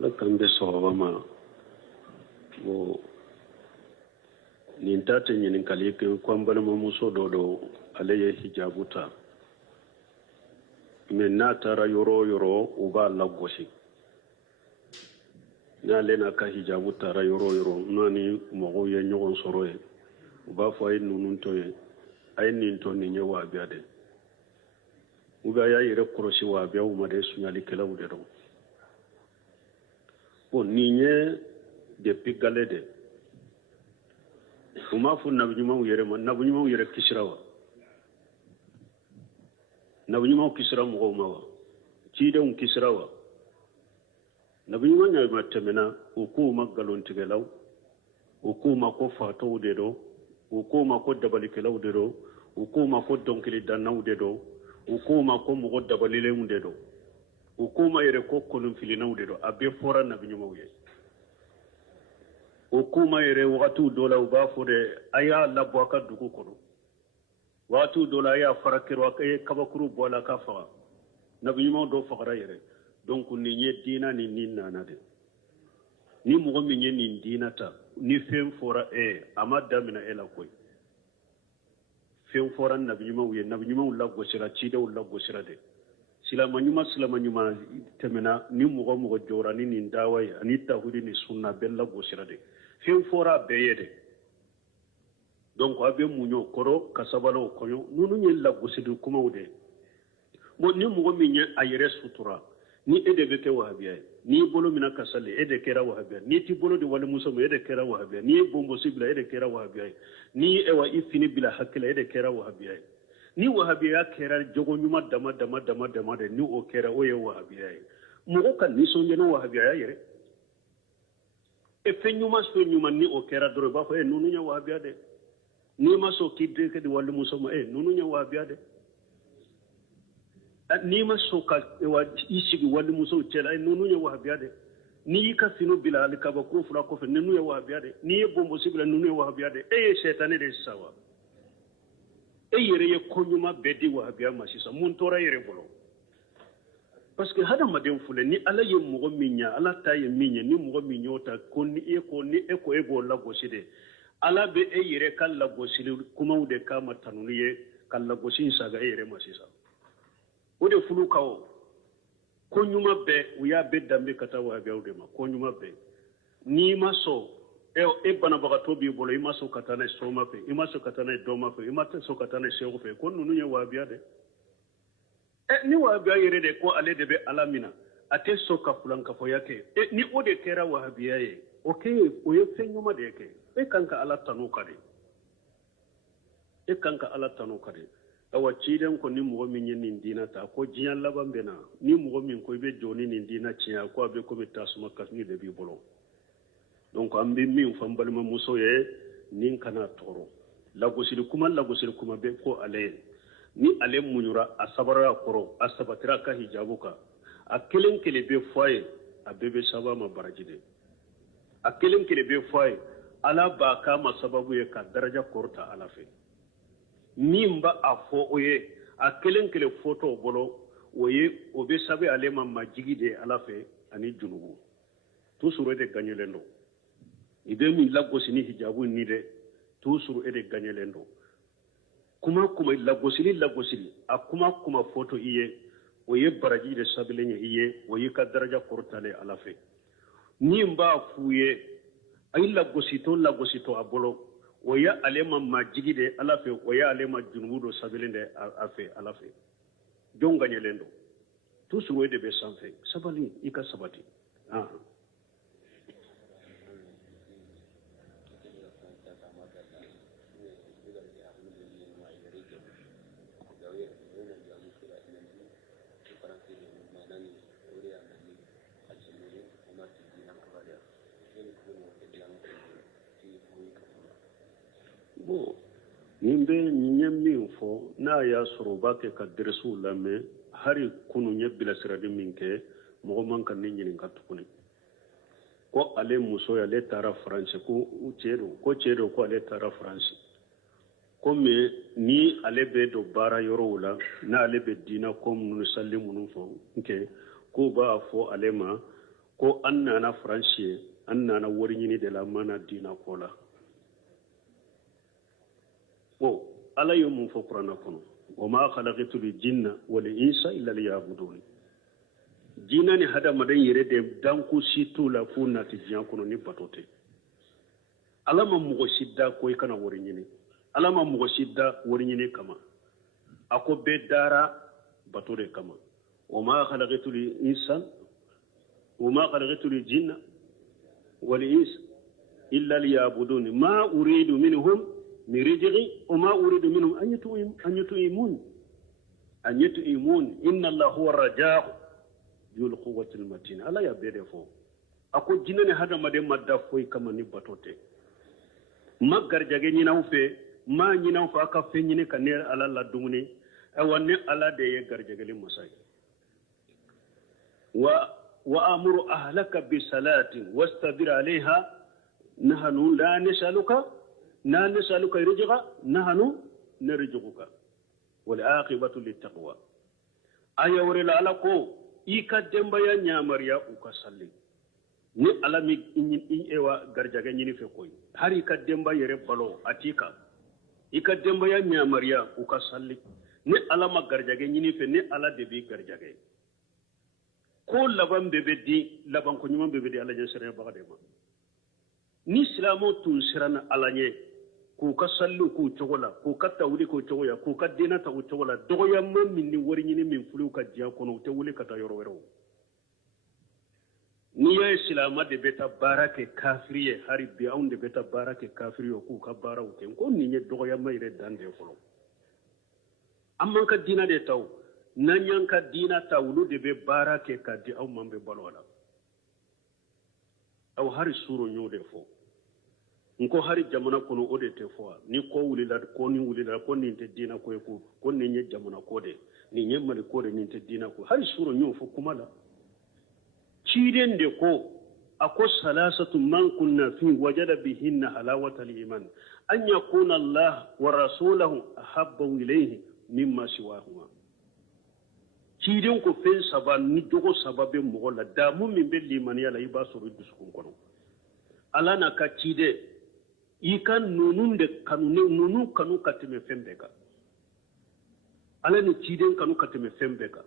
la kambe sawama wo nin tate ñinin kali ke kwambalema muso do ale ye hijabuta mais n'a tara yoro u b'a lagosi n'ale n'a ka hijabu tara yoro nani mɔgɔw ye ɲɔgɔn sɔrɔ ye u b'a fɔ a ye ninnu to ye a ye nin to nin ye wahabiya de ou bien a y'a yɛrɛ kɔlɔsi wahabiyaw ma de sunyalikɛlaw de dɔn bon nin ye depuis gale de u m'a fɔ nabiɲumanw yɛrɛ ma nabiɲumanw yɛrɛ kisira wa nabiɲumanw kisira mɔgɔw ma wa cidenw kisira wa nabiɲuman ɲama tɛmɛna u k'u ma galontigɛlaw u k'u ma ko fatɔw de don u k'u ma ko dabalikɛlaw de don u k'u ma ko dɔnkilidannaw de don u k'u ma ko mɔgɔ dabalilenw de don u k'u ma yɛrɛ ko kolonfilinaw de don a bɛɛ fɔra nabiɲumanw ye o k'u ma yɛrɛ wagatiw dɔ la u b'a fɔ de a y'a labɔ a ka dugu kɔnɔ wagatiw dɔ la a y'a fara kɛrɛ a ye kabakuru bɔ a la k'a faga nabiɲumanw dɔ fagara yɛrɛ donc nin ye diina ni nin nana de ni mɔgɔ min ye nin diina ta ni fɛn fɔra a ma daminɛ e la koyi fɛn fɔra nabiɲumanw ye nabiɲumanw lagosira cidenw lagosira de silama ɲuman tɛmɛna ni mɔgɔ jɔra ni nin dawa ye ani tawhidi ni sunna bɛɛ lagosira de fɛn fɔra a bɛɛ ye de donc a bɛ muɲɔ kɔrɔ ka sabalaw kɔɲɔ ninnu ye lagosili kumaw de bon ni mɔgɔ min ye a yɛrɛ sutura ni e de bɛ kɛ wahabiya ye n'i bolo mina kasali e de kɛra wahabiya n'i t'i bolo di walimuso ma e de kɛra wahabiya n'i ye bonbosi bila e de kɛra wahabiya ye n'i i fini bila hakili e de kɛra wahabiya ye ni wahabiya kɛra jogo ɲuman dama de ni o kɛra o ye wahabiya ye mɔgɔ ka nisɔndiya ni wahabiya yɛrɛ fɛn ɲuman ni o kɛra dɔrɔn i b'a fɔ ninnu ye wahabiya de n'i ma sɔn k'i den kɛ di walimuso ma ninnu ye wahabiya de n'i ma sɔn ka i sigi walimusow cɛla ninnu ye wahabiya de n'i y'i ka fini bila alikabakuru fila kɔfɛ ninnu ye wahabiya de n'i ye bonbosi bila ninnu ye wahabiya de e ye sɛtani de sisan wa e yɛrɛ ye ko ɲuman bɛɛ di wahabiya ma sisan mun tora yɛrɛ bolo parce que hadamaden filɛ ni ala ye mɔgɔ min ɲa ala ta ye min ye ni mɔgɔ min y'o ta ko ni e b'o lagosi de ala bɛ e yɛrɛ ka lagosili kumaw de k'a ma tanuni ye ka lagosi in saga e yɛrɛ ma sisan o de fulu ka o ko ɲuman bɛɛ u y'a bɛɛ danbe ka taa wahabiyaw de ma ko ɲuman bɛɛ n'i ma sɔn e banabagatɔ b'i bolo i ma sɔn ka taa n'a ye sɔgɔma fɛ i ma sɔn ka taa n'a ye dɔgɔma fɛ i ma sɔn ka taa n'a ye seku fɛ ko ninnu ye wahabiya de ni wahabiya yɛrɛ de ko ale de bɛ ala mina a tɛ sɔn ka fulankafɔya kɛ ni o de kɛra wahabiya ye o ye fɛn ɲuman de kɛ e kan ka ala tanu ka de awa ciden ko ni mɔgɔ min ye nin diina ta ko diɲɛ laban bɛ na ni mɔgɔ min ko i bɛ jɔ ni nin diina tiɲɛ ko a bɛ komi tasuma kasini de b'i bolo donc an bɛ min fɔ an balimamuso ye nin kana tɔɔrɔ lagosili kuma bɛ ko ale ye ni ale muɲura a sabara kɔrɔ a sabatira a ka hijabu kan a kelen bɛ fɔ a ye a bɛɛ bɛ sababu ma baraji de a kelen bɛ fɔ a ye ala b'a k'a ma sababu ye ka daraja kɔrɔta ala fɛ min ba a fɔ o ye a kelen fɔtɔ bolo o bɛ sababu ale ma majigi de ala fɛ ani junubu toujours e de gagnelen don i bɛ min lagosi ni hijabu ni dɛ toujours e de gagnelen don kuma lagosili a kuma fɔtɔ i ye o ye baraji de sabilen ye i ye o y'i ka daraja kɔrɔtalen ala fɛ min b'a f'u ye a ye lagositɔ a bolo o ye ale ma majigi de ala fɛ o ye ale ma junubu dɔ sabilen de a fɛ ala fɛ jɔn gagnelen don toujours e de bɛ sanfɛ sabali i ka sabati bon nin ye min fɔ n'a y'a sɔrɔ u b'a kɛ ka dɛrɛsiw lamɛn hari kunu ye bilasirali min kɛ mɔgɔ man ka ne ɲininka tuguni ko ale muso ye ale taara faransi ko cɛ don ko ale taara faransi ko mais ni ale bɛ don baara yɔrɔw la n'ale bɛ diina ko minnu sali minnu fɔ k'o b'a fɔ ale ma ko an nana faransi an nana wari ɲini de la mana dina ko la o ala ye mun fɔ kuranna kɔnɔ wa ma khalaqtu l jinna wal insa illa liya'budun jinna ni hadamaden yɛrɛ de danko si t'u la f'u nati diɲɛ kɔnɔ ni bato tɛ ala ma mɔgɔ si da ko i kana wari ɲini ala ma mɔgɔ si da wari ɲini kama a ko bɛɛ dara bato de kama wa ma khalaqtu l insa وما خلقت الجن والإنس إلا ليعبدون ما أريد منهم من رزق وما أريد منهم أن يطعمون إن الله هو الرزاق ذو القوة المتين ألا يبدأ فو أقول جنني هذا ما دم دافوي كما نبتوته ما غرجعي نيناو في ما نيناو فاكا في نيني كنير على لا دوني أو أن على ده غرجعي لمساي وأمر أهلك بصلاة واستبر عليها نحن لا نسألك رزقا نحن نرزقك والعاقبة للتقوى أيا ورلا لكو إيكا دمبيا نيامريا وكسلي ni alami in ewa garjaga nyini fe koy hari ka demba yere balo atika ika demba ya nyamariya ukasalli ni alama garjaga nyini fe ni ala de bi garjaga ko laban bebe di laban ko nyuma bebe di ala je sere baga de ma ni islamo tun sirana ala nye ku ka sallu ku cogola ku ka tawli ku cogoya ku ka dina ta ku cogola dogoya man min ni wori nyini min fulu ka jiya kono te wuli ka ta yoro wero ni ya islama de beta barake kafiriye hari bi on de beta barake kafiriyo ku ka baraw ken ko ni nye dogoya mayre dande folo amman ka dina de taw nanyan ka dina tawlu de be barake ka di aw mambe balwala aw hari suro nyode fo nko hari jamana kono ode te fo ni ko wulila ko ni wulila ko ni te dina ko ko ni nye jamana ko de ni nye mali ko de ni te dina ko hari suro nyo fo kumala ciden de ko ako salasatu man kunna fi wajada bihinna halawata al-iman an yakuna Allah wa rasuluhu ahabba ilayhi mimma siwahuma ciden ko fen saba ni dogo sababe mo la damu min be limaniya la iba suru duskun kono ala na ka cide ikan nunun de kanu nunu kanu katime fembe ka ala ni ciden kanu katime fembe ka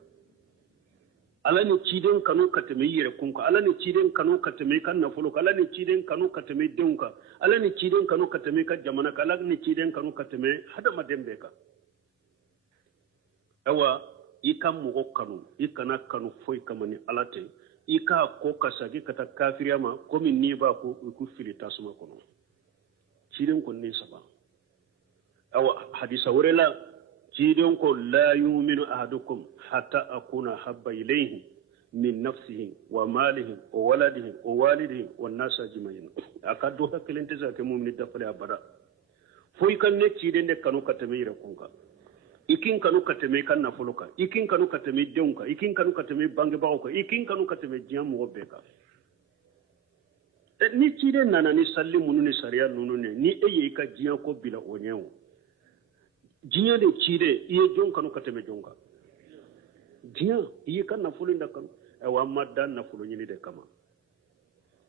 ala ni ciden kanu katime yere kunka ala ni ciden kanu katime kan na folo ala ni ciden kanu katime denka ala ni ciden kanu katime ka jamana ala ni ciden kanu katime hada madembe ka awa ika mugo kanu ikana kanu foi kamani alate ika ko kasagi kata kafiriyama komi ni ba ko ku filita suma kono ciden ko ni saba awa hadisa warela ciden ko la yu'minu ahadukum hatta akuna habba ilayhi min nafsihi wa malihi wa waladihi wa walidihi wan nas ajma'in akado hakilente zake mu'min dafale abada foi kan ne ciden de kanu katame yire kunka ikin kanu katame kan na fuluka ikin kanu katame denka ikin kanu katame bange bawka ikin kanu katame jiam wobeka ni cide nana ni salli munu ni sariya nunu ne ni eye ka jiam ko bila onyewo jinya de cide iye jon kanu katame jonka jinya iye kan na fulu ndakam e wa madan na fulu nyini de kama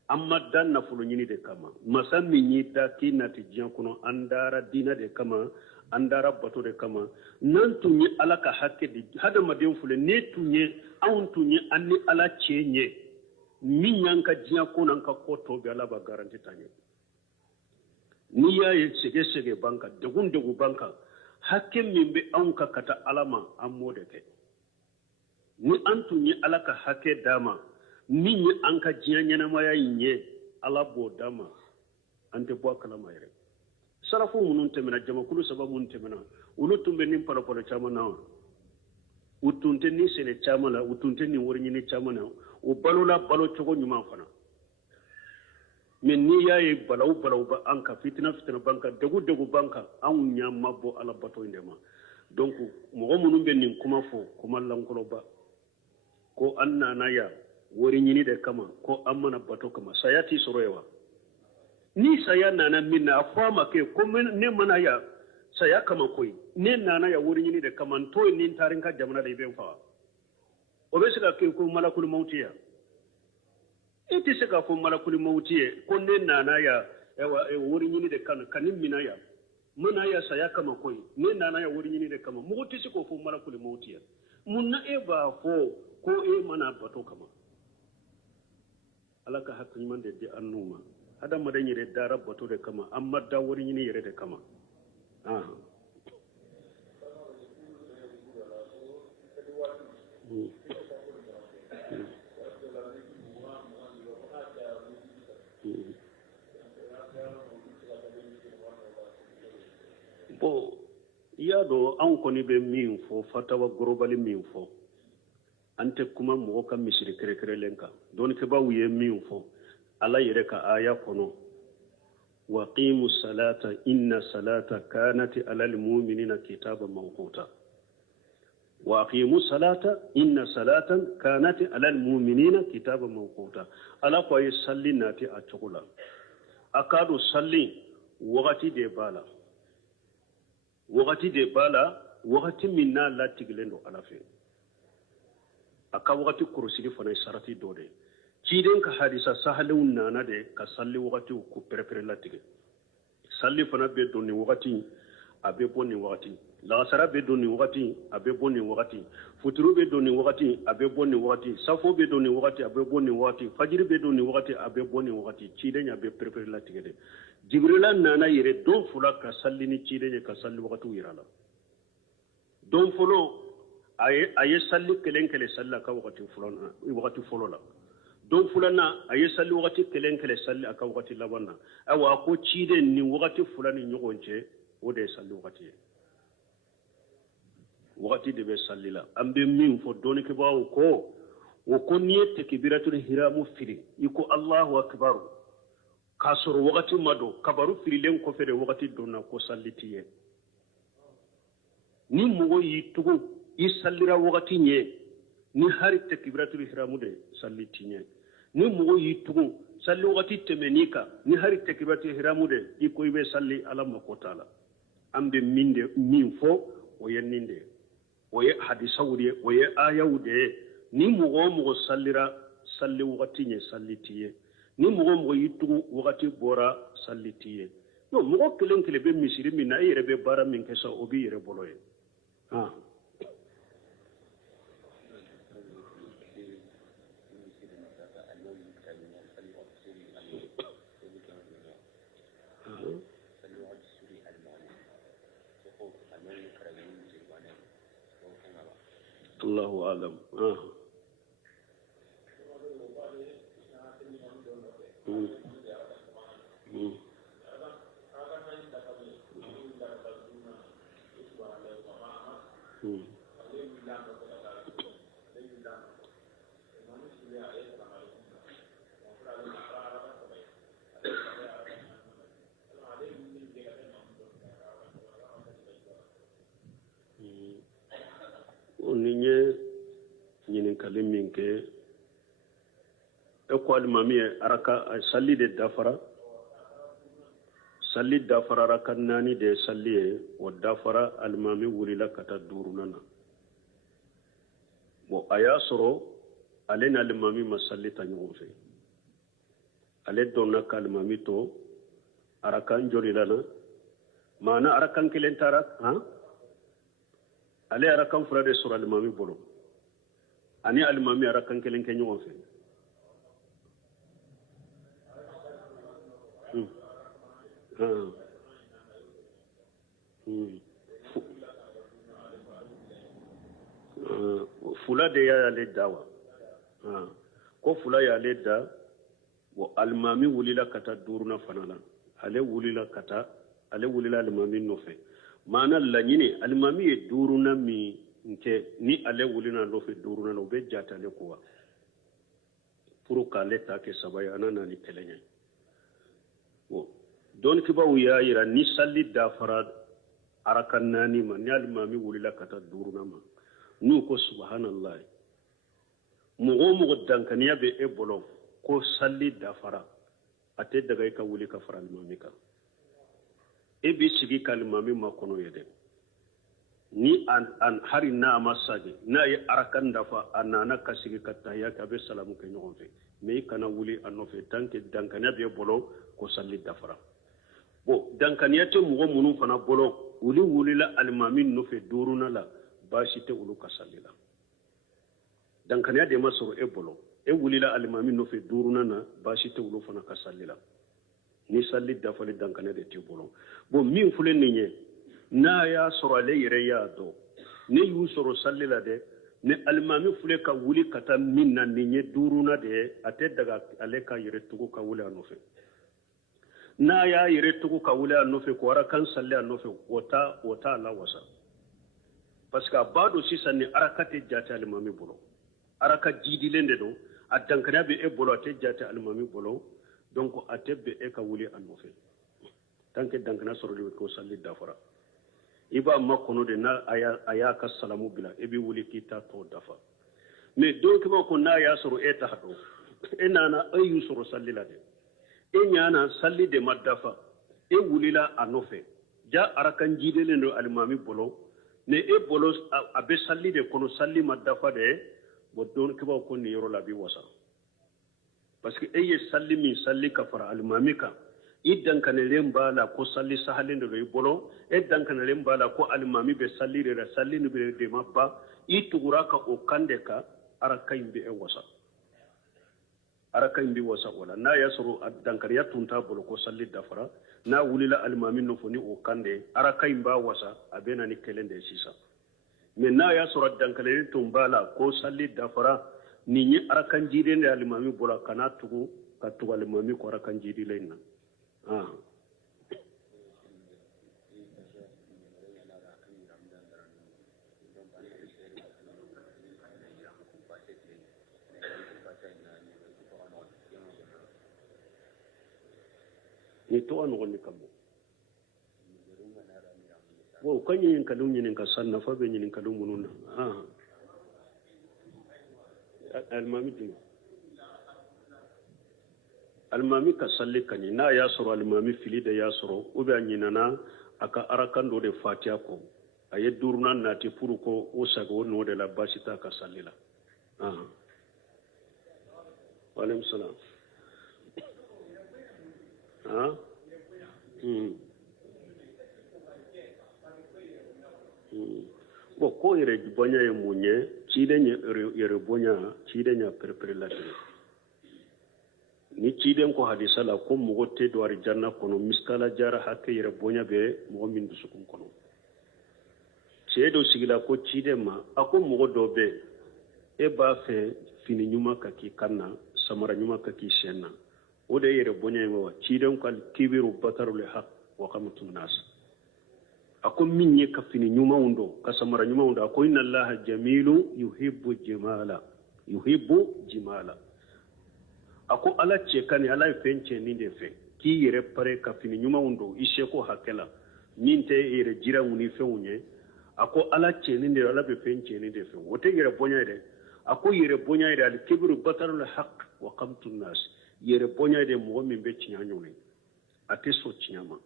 amma dan na fulu nyini de kama masami nyita kinati jiam kuno andara dina de kama andara bato de kama nan tunye ala ka hakke di hada maden fule ne tunye an tunye anni ala cenye min yanka jiya ko nan ka ko to be ala ba garanti tanye ni ya ye sege banka degun banka hakke min be an ka kata alama an mode ke ni an tunye ala ka hakke dama min yi an ka jiya nyana ma ya yinye ala bo dama ante bo kalama yere sarafu munun temena jamakulu sababu mun temena ulu tumbe nim pala chama na utunte ni sene chama la utunte ni worni ni chama na o balula balo chogo nyuma fana men ni yayi balaw ba anka fitina banka degu banka an nya mabbo ala bato indema donc mo munun be nin kuma fo kuma lankolo ba ko anna na ya wori nyini de kama ko amana bato kama sayati soroyewa ni saya nana minna afama ke kuma ne mana ya saya kama koi ne nana ya wuri ni da kaman to ni tarin ka jamana da ibe fa o be sika ke ko malakul mautiya iti se ka fo malakul mauti ye ko ne nana ya wori nyini de kanin minaya mana ya saya kama koy ne nana ya wori nyini de kama mo ti se ko fo malakul mauti ye munna e ba fo ko e mana bato kama alaka hakkin man de annuma hada madan yire da bato de kama amma da wori nyini yire de kama bon iya do an koni be min fo fatawa global min fo ante kuma mo ka misiri kere kere lenka don ke ba wiye min fo ala yere ka aya kono wa qimu salata inna salata kanat ala al mu'minina kitaban mawquta wa qimu salata inna salatan kanat ala al mu'minina kitaban mawquta ala ko yi sallinati a tukula akadu salli waqati de bala waqati minna la tiglendo ala fe aka waqati kurusili fana sarati dode ciden ka hadisa sahalun nana de ka salli waqati ku prepare la tigé salli fana be doni waqati abe bonni waqati la sara be doni waqati abe bonni waqati futuru be doni waqati abe bonni waqati safo be doni waqati abe bonni waqati fajiri be doni waqati abe bonni waqati ciden ya be prepare la tigé de jibrila nana yere don fula ka salli ni ciden ka salli waqati wirala don folo aye salli kelen kele salla ka waqati folo la don fulana aye salli waqati kelen kele salli aka waqati labanna awa ko ciden ni waqati fulani nyogonce o de salli waqati de be salli la ambe min fo doni ke bawo ko wo ko niyete kibiratul hiramu firi iko Allahu akbar kasoro waqati mado kabaru firi len ko fere waqati donna ko sallitiye ni mugo yitugo isallira waqati nye ni hari takbiratul ihram de salliti nye ni mugo yitugo salli waqati temenika ni hari takbiratul ihram de iko ibe salli ala makotala ambe minde min fo o yenninde o ye hadisawde o ye ayawde ni mugo sallira salli waqati nye sallitiye ni mugo yitugo waqati bora sallitiye no mugo kelen kele be misiri min na yere be bara min kesa obi yere boloye Allahu alam. Ninye nyinin kalimin ke ekwal mamiye araka salli de dafara raka nani de salli wa dafara almami wulila kata durunana bo aya soro alena almami masalli tanyo fe ale donna kalmami to arakan jorilana mana arakan kilentara ale arakan fura de sura almami bolo ani almami arakan kelen kenyo fe fula de ya ale dawa ko fula ya ale da wo almami wulila kata duruna fanala ale wulila almami no fe mana lanyine almami e duruna mi nke ni ale wulina no fe duruna no be jata le ko pour kale ta ke sabaya nana ni kelenya wo don kiba wiya yira ni salli da farad arakan nani ma ni almami wulila kata duruna ma nu ko subhanallah mugo dankaniya be e bolo ko salli da fara ate daga ka wuli ka fara almami ka e bi sigi kalmami ma kono yede ni an hari na masage na ye arakan dafa anana kasigi kataya ka be salamu ke ɲɔgɔn fɛ mais kana wuli a nɔfɛ tant que dankaniya b'e bolo ko salli dafara bon dankaniya tɛ mɔgɔ minnu fana bolo olu wulila alimami nɔfɛ duruna la baasi tɛ olu ka salli la dankaniya de ma sɔrɔ e bolo e wulila alimami nɔfɛ duruna na baasi tɛ olu fana ka salli la ni salli dafali dankaniya de t'i bolo bon min filɛ nin ye n'a y'a sɔrɔ ale yɛrɛ y'a dɔn ne y'u sɔrɔ salli la dɛ ni alimami filɛ ka wuli ka taa min na nin ye duruna de ye a tɛ daga ale ka yɛrɛ tugu ka wuli a nɔfɛ n'a y'a yɛrɛ tugu ka wuli a nɔfɛ ko arakan salli a nɔfɛ o t'a la wasa parce que a b'a dɔn sisan ni araka tɛ jate alimami bolo araka jidilen de don a dankaniya bɛ e bolo a tɛ jate alimami bolo donc a tɛ bɛn e ka wuli a nɔfɛ tant que dankaniya sɔrɔli bɛ ko salli dafara i b'a makɔnɔ de n'a a y'a ka salamu bila e bɛ wuli k'i ta tɔ dafa mais don kɛmɛ ko n'a y'a sɔrɔ e t'a dɔn e nana e y'u sɔrɔ salli la dɛ e ɲana salli de ma dafa e wulila a nɔfɛ ja arakan jidelen don alimami bolo ni e bolo a bɛ salli de kɔnɔ salli ma dafa de bon don kɛmɛ ko nin yɔrɔ la a bɛ wasa parce que e ye salli min salli ka fara alimami kan i dankanalen b'a la ko salli sahalen de don i bolo e dankanalen b'a la ko alimami bɛ salli de la salli ni bɛ de ma ba i tugura ka o kan de kan araka in bɛ e wasa araka in bɛ wasa o la n'a y'a sɔrɔ a dankariya tun t'a bolo ko salli dafara n'a wulila alimami nɔfɛ ni o kan de araka in b'a wasa a bɛ na ni kelen de ye sisan mais n'a y'a sɔrɔ dankanalen tun b'a la ko salli dafara nin ye arakan jiiden de alimami bolo kana tugu ka tugu alimami ko arakan jiidilen na ni to an woni kamo wo kanyi kalun yin ka sanna fa be yin kalun mununa almami din almami ka salli kani na ya soro almami fili da ya soro o be anyinana aka arakan do de fatiha ko aye durna nati puru ko o sago no de la basita ka salli la wa alaykum salam bo ko yere bonya ye munye chide yere bonya chide nya prepare la ni chide ko hadisa la ko mugo te do ari janna kono miskala jara hakke yere bonya be mugo min dusukun kono chedo sigila ko chide ma ako mugo do be e ba fe fini nyuma ka ki kanna samara nyuma ka ki shenna o de yere bonya wa chide ko al kibiru batarul haq wa qamatun nas ako min ye ka fini nyuma undo ka samara nyuma undo ako inna allaha jamilu yuhibbu jimala ako ala chekani ala fenche ninde fe ki yere pare ka fini nyuma undo ishe ko hakela minte yere jira muni fe unye ako ala che ninde ala be fenche ninde fe wote yere bonya de ako yere bonya de al kibru batarul haqq wa qamtun nas yere bonya de mo min be chinya nyone ate so chinyama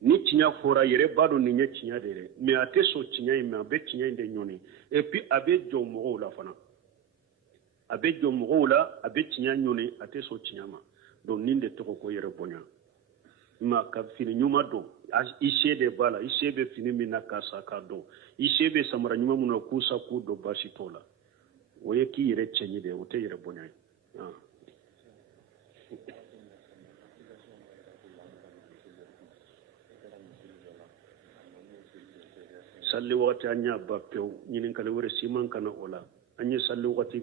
ni tinya fora yere bado ni nye tinya dere me ate so tinya me abe tinya inde nyoni et puis abe jomo la fana abe jomo la abe tinya nyoni ate so tinya ma don ninde to ko yere bonya ma ka fini nyuma do ishe de bala ishe be fini mina kasa ka do ishe be samara nyuma muno kusa ku do bashi tola oye ki yere chenyi de ote yere bonya salli wakati anya ba pew nyinin kala wore siman kana ola anya salli wakati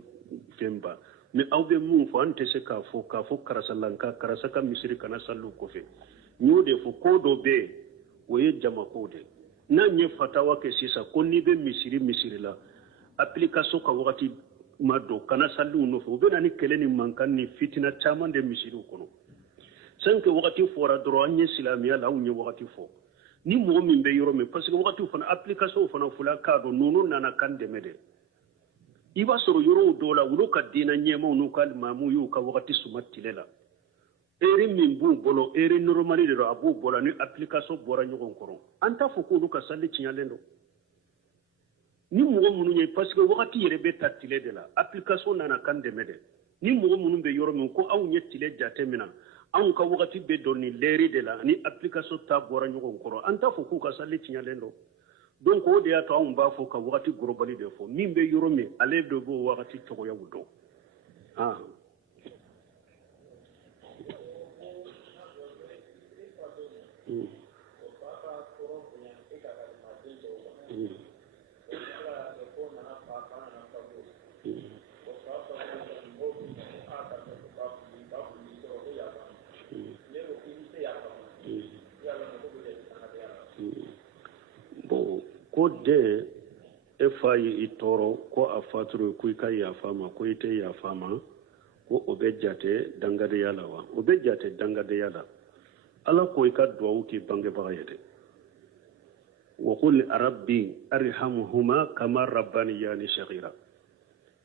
femba mi awbe mu fo ante se ka fo karasalanka karasaka misiri kana sallu ko fe nyode fo kodo be woye jama kode na nye fatawa ke sisa ko ni be misiri la application ka wakati mado kana sallu no fo be nani keleni mankan ni fitina chaman de misiri kono sanke wakati fora dro anya silamiya la unye wakati fo ni mo min be yoro me parce que wakati fana application fana fula kado nono nana kan de mede iba soro yoro dola wulo ka dina nyema unu ka mamu yu ka wakati sumatilela eri min bu bolo eri normali de abu bola ni application bora nyogon koro anta fo ko ka salli tinyalendo ni mɔgɔ minnu ye parce que wagati yɛrɛ bɛ ta tile de la application nana kan dɛmɛ dɛ ni mɔgɔ minnu bɛ yɔrɔ min ko anw ye tile jate min na anw ka wagati bɛ dɔn ni lɛri de la ni application ta bɔra ɲɔgɔn kɔrɔ an t'a fɔ k'u ka sali tiɲɛlen don donc o de y'a to anw b'a fɔ ka wagati gorobali de fɔ min bɛ yɔrɔ min ale de b'o wagati cogoyaw dɔn ah bon ko de e fa ye i tɔɔrɔ ko a faturu ko i ka yafa ma ko i tɛ yafa ma ko o bɛ jate dangadeya la wa o bɛ jate dangadeya la ala ko i ka duwawu k'i bangebaga ye dɛ wa qul rabbi arhamhuma kama rabbaniyani saghira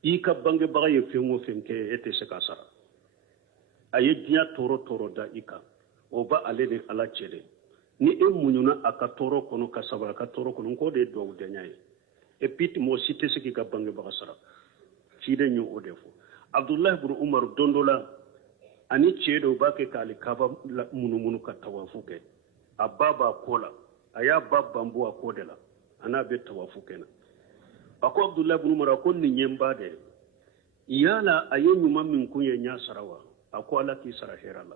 i ka bangebaga ye fɛn o fɛn kɛ e tɛ se ka sara a ye diɲɛ tɔɔrɔ da i kan o ba ale ni ala cɛ de ni e muɲuna a ka tɔɔrɔ kɔnɔ ka sabara a ka tɔɔrɔ kɔnɔ k'o de ye duwawu dɛɲa ye et puis mɔgɔ si tɛ se k'i ka bangebaga sara ciden ye o de fɔ abdullahi ibn umar don dɔ la ani cɛ dɔw b'a kɛ k'ale kaba munumunu ka tawafu kɛ a ba b'a kɔ la a y'a ba banbo a kɔ de la a n'a bɛ tawafu kɛ na a ko abdullahi ibn umar a ko nin ye n ba de yala a ye ɲuman min kun ye n y'a sara wa a ko ala k'i sara hɛrɛ la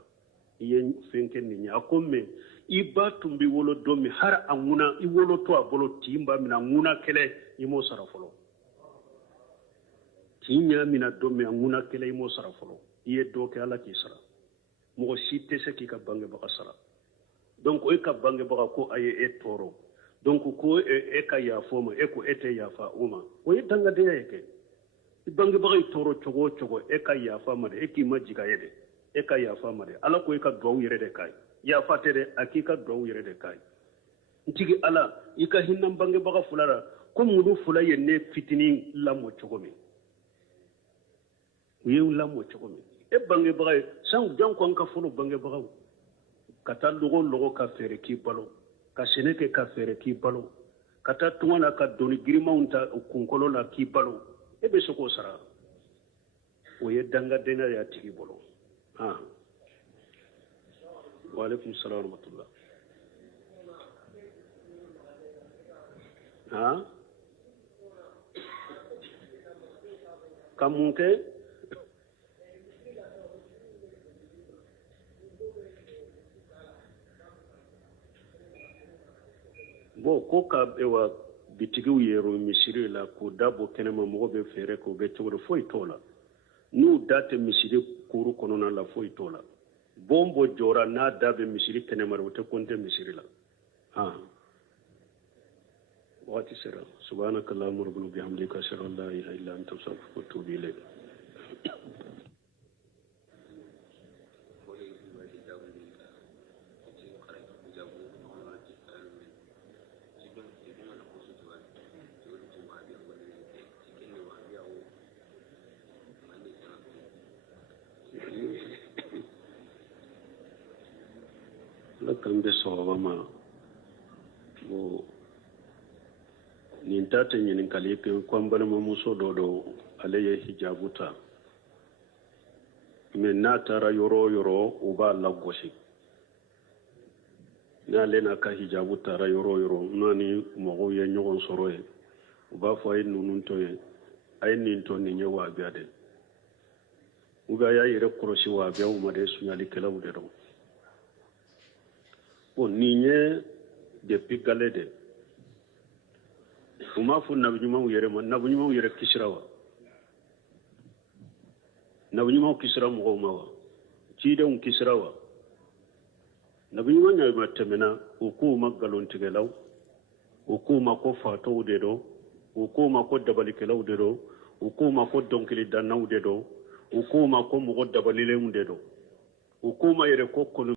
i ye fɛn kɛ nin ye a ko mɛ i ba tun bɛ wolo don min hari a ŋuna i wolo to a bolo tin b'a minɛ a ŋuna kɛlɛ i m'o sara fɔlɔ tin y'a minɛ don min a ŋuna kɛlɛ i m'o sara fɔlɔ i ye dɔ kɛ ala k'i sara mɔgɔ si tɛ se k'i ka bangebaga sara donc e ka bangebaga ko a ye e tɔɔrɔ donc ko e ka yafa o ma e ko e tɛ yafa o ma o ye dangadeya ye kɛ i bangebaga y'i tɔɔrɔ cogo o cogo e ka yafa ma de e k'i ma jiga ye de e ka yafa ma de ala ko e ka duwawu yɛrɛ de k'a ye yafa tɛ dɛ a k'i ka duwawu yɛrɛ de k'a ye n tigi ala i ka hinɛ bangebaga fila la komi olu fila ye ne fitinin lamɔ cogo min u ye n lamɔ cogo min e bangebaga ye san jan ko an ka fɔlɔ bangebagaw ka taa lɔgɔ ka fɛɛrɛ k'i balo ka sɛnɛ kɛ ka fɛɛrɛ k'i balo ka taa tunga na ka doni girimanw ta kunkolo la k'i balo e bɛ se k'o sara o ye dangadenya y'a tigi bolo ah wa alaikum salam wa rahmatullah ah ka mun kɛ bon ko ka ewa bitigiw yɛrɛ misiri la k'o da bɔ kɛnɛma mɔgɔ bɛ fɛɛrɛ k'o bɛ cogo foyi t'o la n'u da tɛ misiri kuru kɔnɔna la foyi t'o la bon bɔ jɔra n'a da bɛ misiri kɛnɛma o tɛ compter misiri la ah waati sera subhanaka allahumma rabbana bihamdika ashhadu an la ilaha illa anta astaghfiruka wa atubu ilayk lakan bɛ sɔgɔma ma bon nin ta tɛ ɲininkali kɛ ko an balimamuso dɔ don ale ye hijabu ta mɛ n'a taara yɔrɔ o yɔrɔ u b'a lagosi n'ale n'a ka hijabu taara yɔrɔ o yɔrɔ n'a ni mɔgɔw ye ɲɔgɔn sɔrɔ yen u b'a fɔ a ye ninnu to yen a ye nin to nin ye wahabiya de ou bien a y'a yɛrɛ kɔlɔsi wahabiyaw ma de sunyalikɛlaw de don bon nin ye depuis gale de u m'a fɔ nabi ɲumanw yɛrɛ ma nabi ɲumanw yɛrɛ kisira wa nabi ɲumanw kisira mɔgɔw ma wa cidenw kisira wa nabi ɲuman ɲama tɛmɛna u k'u ma nkalontigɛlaw u k'u ma ko fatɔw de don u k'u ma ko dabalikɛlaw de don u k'u ma ko dɔnkilidannaw de don u k'u ma ko mɔgɔ dabalilenw de don u k'u ma yɛrɛ ko